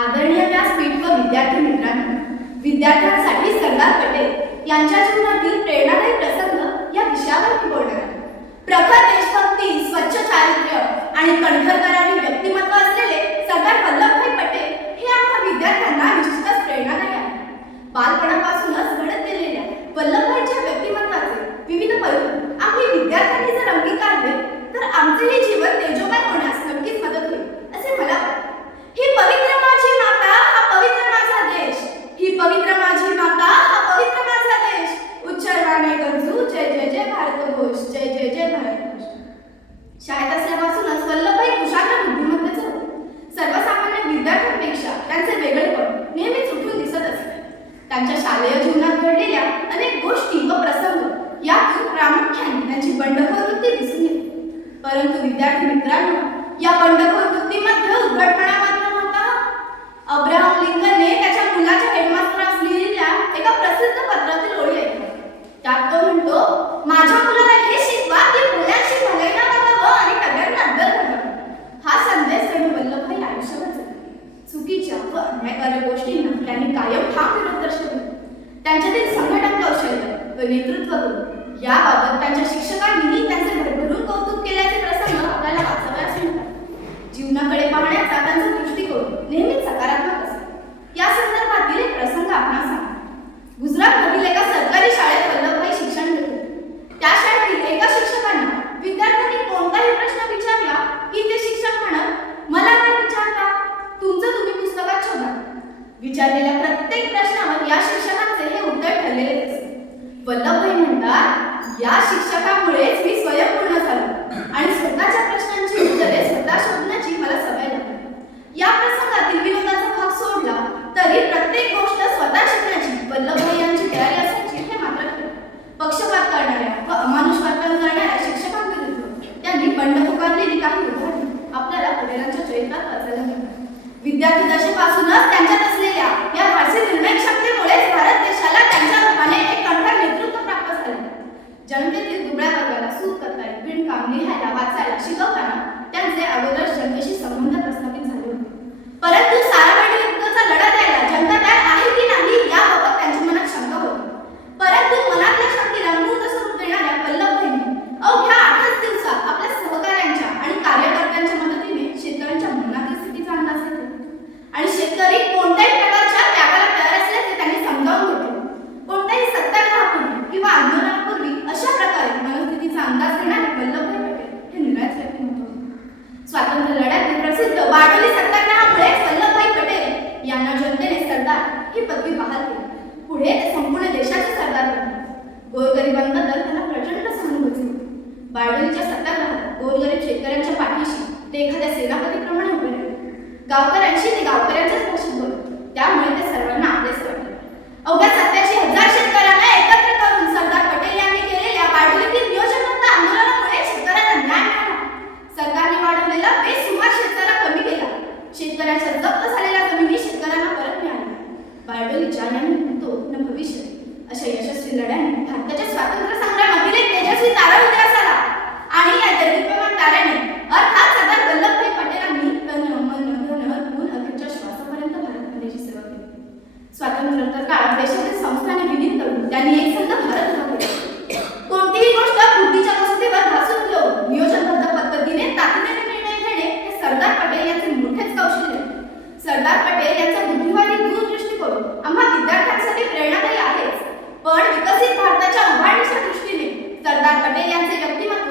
आदरणीय व्यासपीठ व विद्यार्थी मित्रांनो, विद्यार्थ्यांसाठी सरदार पटेल यांच्या जीवनातील प्रेरणादायी प्रसंग या विषयावर मी बोलणार आहे. प्रखर देशभक्ती, स्वच्छ चारित्र्य आणि कणखर करारी व्यक्तिमत्व असलेले सरदार वल्लभभाई पटेल हे आम्हा विद्यार्थ्यांना निश्चितच प्रेरणादायी आहे. बालपणापासूनच घडत गेलेल्या वल्लभभाईंच्या व्यक्तिमत्वाचे विविध पैलू आम्ही विद्यार्थ्यांनी जर अंगीकारले तर आमचेही जीवन तेजोमय होण्यास नक्कीच मदत होईल असे मला वाटते. ही पवित्र माझी माता, हा पवित्र माझा देश. ही पवित्र माझी माता, हा पवित्र माझा देश. उच्चारवाने गरजू जय जय जय भारत घोष, जय जय जय भारत घोष. शाळेत असल्यापासूनच वल्लभभाई कुशाग्र बुद्धिमत्तेचे होते. सर्वसामान्य विद्यार्थ्यांपेक्षा त्यांचे वेगळेपण नेहमीच उठून दिसत असते. त्यांच्या शालेय जीवनात घडलेल्या अनेक गोष्टी व प्रसंग यातून प्रामुख्याने त्यांची बंडखोर वृत्ती दिसून येते. परंतु विद्यार्थी मित्रांनो, या बंडखोर वृत्तीमध्ये उद्धटपणा मात्र नव्हता. अब्राहम लिंकनने त्याच्या मुलाच्या हेडमास्टरस लिहिलेल्या एका प्रसिद्ध पत्रातील ओळी ऐकल्या. त्यात तो म्हणतो, माझ्या मुलाला हे शिकवा की मुलांशी भलैना करावं आणि सगळ्यांना अद्दल करावं. हा संदेश त्यांनी वल्लभभाई आयुष्यभर जपला. चुकीच्या व अन्यायकारक गोष्टींना त्यांनी कायम ठाम विरोध दर्शवला. त्यांच्यातील संघटन कौशल्य व नेतृत्व गुण याबाबत त्यांच्या शिक्षकांनीही त्यांचे भरभरून कौतुक केल्याचे प्रसंग आपल्याला वाचावयास मिळतात. जीवनाकडे पाहण्याचा त्यांचा दृष्टिकोन नेहमीच सकारात्मक असतो. या संदर्भातील एक प्रसंग आपणास सांगतो. गुजरातमधील एका सरकारी शाळेत वल्लभभाई शिक्षण घेत होते. त्या शाळेतील एका शिक्षकांना विद्यार्थ्यांनी कोणताही प्रश्न विचारला की ते शिक्षक म्हणत, मला काय विचारता, तुमचं तुम्ही पुस्तकात शोधा. विचारलेल्या प्रत्येक प्रश्नावर या शिक्षकांचे हे उत्तर ठरलेले असते. वल्लभभाई म्हणतात, या शिक्षकामुळेच मी स्वयंपूर्ण झालो आणि स्वतःच्या प्रश्नांची उत्तरे स्वतः शोधण्याची मला सवय लागली. या प्रसंगातील विनोदाचा भाग सोडला तरी प्रत्येक गोष्ट स्वतः शिकण्याची वल्लभभाई यांची तयारी असायची हे मात्र खरं. पक्षपात करणाऱ्या व अमानुष वर्तन करणाऱ्या शिक्षकांविरुद्ध त्यांनी बंड पुकारलेली काही उदाहरणे आपल्याला पटेलांच्या चरित्रात वाचायला मिळतात. विद्यार्थी दशेपासूनच त्यांच्यात असलेल्या या धाडसी निर्णय शक्तीमुळेच भारत देशाला त्यांच्या रूपाने एक कणखर नेतृत्व प्राप्त झाले. जनतेतील दुबळ्या वर्गाला सूत करता येईल, विणकाम, लिहायला, वाचायला शिकवताना त्यांचे अगोदर जनतेशी संबंध प्रस्थापित झाले होते. परंतु सारावाडी युद्धाचा लढा द्यायला जनता तयार आहे की नाही याबाबत त्यांच्या मनात शंका होती. परंतु मनातल्या शंकेला मूळ स्वरूप देणाऱ्या वल्लभभाईंनी अवघ्या 8च दिवसात आपल्या सहकाऱ्यांच्या आणि कार्यकर्त्यांच्या मदतीने शेतकऱ्यांच्या मनातील स्थितीचा अंदाज घेतला आणि शेतकरी कोणत्याही प्रकारच्या त्यागाला तयार असल्याचे त्यांनी समजावून घेतले. कोणत्याही सत्याग्रहापूर्वी किंवा आंदोलनापूर्वी अशा प्रकारे मनस्थितीचा अंदाज घेणारे वल्लभभाई पटेल हे निर्णायक व्यक्तिमत्व होते. स्वातंत्र्य लढ्यातील प्रसिद्ध बारडोली सत्याग्रहामुळे वल्लभभाई पटेल यांना जनतेने सरदार ही पदवी बहाल केली. पुढे ते संपूर्ण देशाचे सरदार बनले. गोरगरिबांबद्दल त्यांना प्रचंड सहानुभूती होती. बारडोलीच्या सत्याग्रहात गोरगरीब शेतकऱ्यांच्या पाठीशी ते एखाद्या सेनापतीप्रमाणे उभे राहिले. गावकऱ्यांशी ते गावकऱ्यांच्याच भाषेत बोलत. त्यामुळे ते सर्वांना आपलेच वाटले. अवघ्या 87,000 शेतकऱ्यांना एकत्र करून सरदार पटेल यांनी केलेल्या बारडोलीतील नियोजनबद्ध आंदोलनामुळे शेतकऱ्यांना न्याय मिळाला. सरकारने वाढवलेला बेसुमार शेतकऱ्या कमी केला. शेतकऱ्यांच्या जप्त झालेल्या जमिनी शेतकऱ्यांना परत मिळाल्या. बारडोलीच्या या तो न भविष्य अशा यशस्वी लढ्याने भारताच्या स्वातंत्र्य संग्रामातील एक तेजस्वी तारा उदयास आला आणि या दीप्यमान ताऱ्याने अर्थात सरदार वल्लभभाई पटेलांनी तन मन धन गुण अखेरच्या श्वासापर्यंत भारतमातेची सेवा केली. स्वातंत्र्योत्तर काळात देशातील संस्थाने विलीन करून त्यांनी एक संघ भारत उभा केला. कोणतीही गोष्ट बुद्धीच्या वस्तूवर घासून घेऊन नियोजनबद्ध पद्धतीने तातडीने निर्णय घेणे हे सरदार पटेल यांचे मोठेच कौशल्य. सरदार पटेल यांचा बुद्धिवादी दूरदृष्टिकोन आम्हा विद्यार्थ्यांसाठी प्रेरणादायी आहेच, पण विकसित भारताच्या उभारणीच्या दृष्टीने सरदार पटेल यांचे व्यक्तिमत्व